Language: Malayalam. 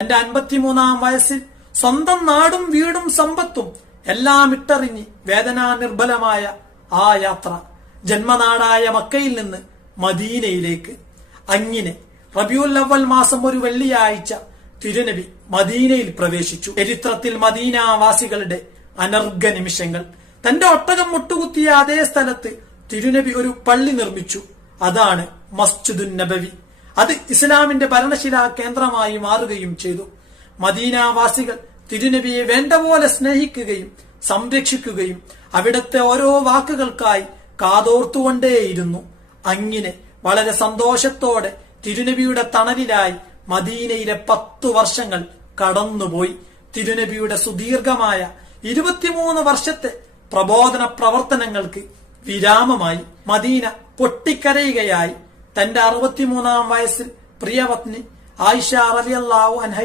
തന്റെ 53-ാം വയസ്സിൽ സ്വന്തം നാടും വീടും സമ്പത്തും എല്ലാം ഇട്ടെറിഞ്ഞ് വേദനാ നിർബലമായ ആ യാത്ര ജന്മനാടായ മക്കയിൽ നിന്ന് മദീനയിലേക്ക്. അങ്ങനെ റബിയുൽ അവ്വൽ മാസം ഒരു വെള്ളിയാഴ്ച തിരുനബി മദീനയിൽ പ്രവേശിച്ചു. ചരിത്രത്തിൽ മദീനാവാസികളുടെ അനർഘ നിമിഷങ്ങൾ. തന്റെ ഒട്ടകം മുട്ടുകുത്തിയ അതേ സ്ഥലത്ത് തിരുനബി ഒരു പള്ളി നിർമ്മിച്ചു. അതാണ് മസ്ജിദുൻ നബവി. അത് ഇസ്ലാമിന്റെ ഭരണശിലാ കേന്ദ്രമായി മാറുകയും ചെയ്തു. മദീനാവാസികൾ തിരുനബിയെ വേണ്ട പോലെ സ്നേഹിക്കുകയും സംരക്ഷിക്കുകയും അവിടുത്തെ ഓരോ വാക്കുകൾക്കായി കാതോർത്തുകൊണ്ടേയിരുന്നു. അങ്ങനെ വളരെ സന്തോഷത്തോടെ തിരുനബിയുടെ തണലിലായി മദീനയിലെ 10 വർഷങ്ങൾ കടന്നുപോയി. തിരുനബിയുടെ സുദീർഘമായ 23 വർഷത്തെ പ്രബോധന പ്രവർത്തനങ്ങൾക്ക് വിരാമമായി. മദീന പൊട്ടിക്കരയുകയായി. തന്റെ 63-ാം വയസ്സിൽ പ്രിയപത്നി ആയിഷ റളിയല്ലാഹു അൻഹ